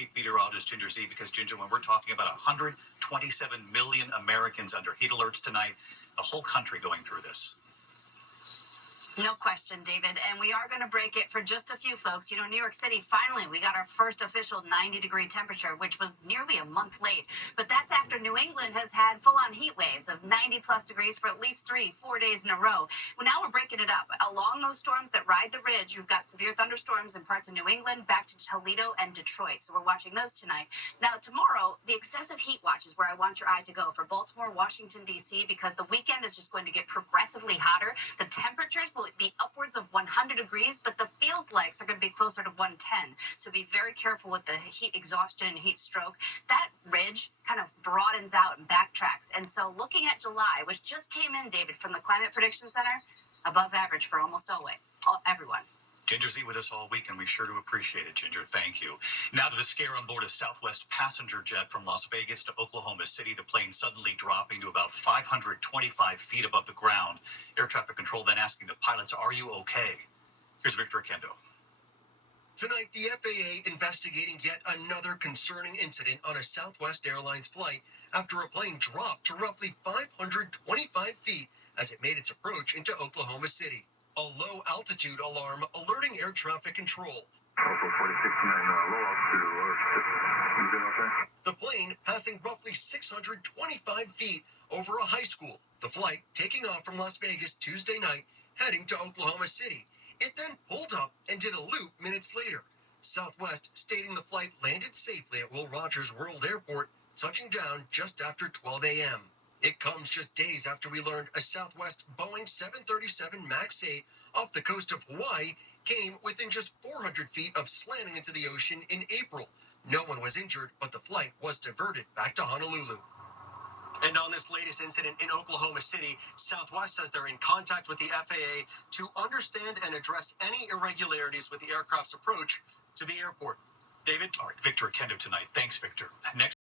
Chief Meteorologist Ginger Z, because Ginger, when we're talking about 127 million Americans under heat alerts tonight, the whole country going through this. No question, David. And we are going to break it for just a few folks. You know, New York City, finally, we got our first official 90-degree temperature, which was nearly a month late. But that's after New England has had full-on heat waves of 90-plus degrees for at least 3-4 days in a row. Well, now we're breaking it up. Along those storms that ride the ridge, you've got severe thunderstorms in parts of New England, back to Toledo and Detroit. So we're watching those tonight. Now, tomorrow, the excessive heat watch is where I want your eye to go for Baltimore, Washington, D.C., because the weekend is just going to get progressively hotter. The temperatures will be upwards of 100 degrees, but the feels likes are going to be closer to 110. So be very careful with the heat exhaustion and heat stroke. That ridge kind of broadens out and backtracks. And so looking at July, which just came in, David, from the Climate Prediction Center, above average for almost everyone. Ginger Z with us all week, and we sure do appreciate it, Ginger. Thank you. Now to the scare on board a Southwest passenger jet from Las Vegas to Oklahoma City. The plane suddenly dropping to about 525 feet above the ground. Air traffic control then asking the pilots, "Are you okay?" Here's Victor Akendo. Tonight, the FAA investigating yet another concerning incident on a Southwest Airlines flight after a plane dropped to roughly 525 feet as it made its approach into Oklahoma City. A low-altitude alarm alerting air traffic control. The plane passing roughly 625 feet over a high school. The flight taking off from Las Vegas Tuesday night, heading to Oklahoma City. It then pulled up and did a loop minutes later. Southwest stating the flight landed safely at Will Rogers World Airport, touching down just after 12 a.m. It comes just days after we learned a Southwest Boeing 737 MAX 8 off the coast of Hawaii came within just 400 feet of slamming into the ocean in April. No one was injured, but the flight was diverted back to Honolulu. And on this latest incident in Oklahoma City, Southwest says they're in contact with the FAA to understand and address any irregularities with the aircraft's approach to the airport. David? All right, Victor Akendo tonight. Thanks, Victor. Next.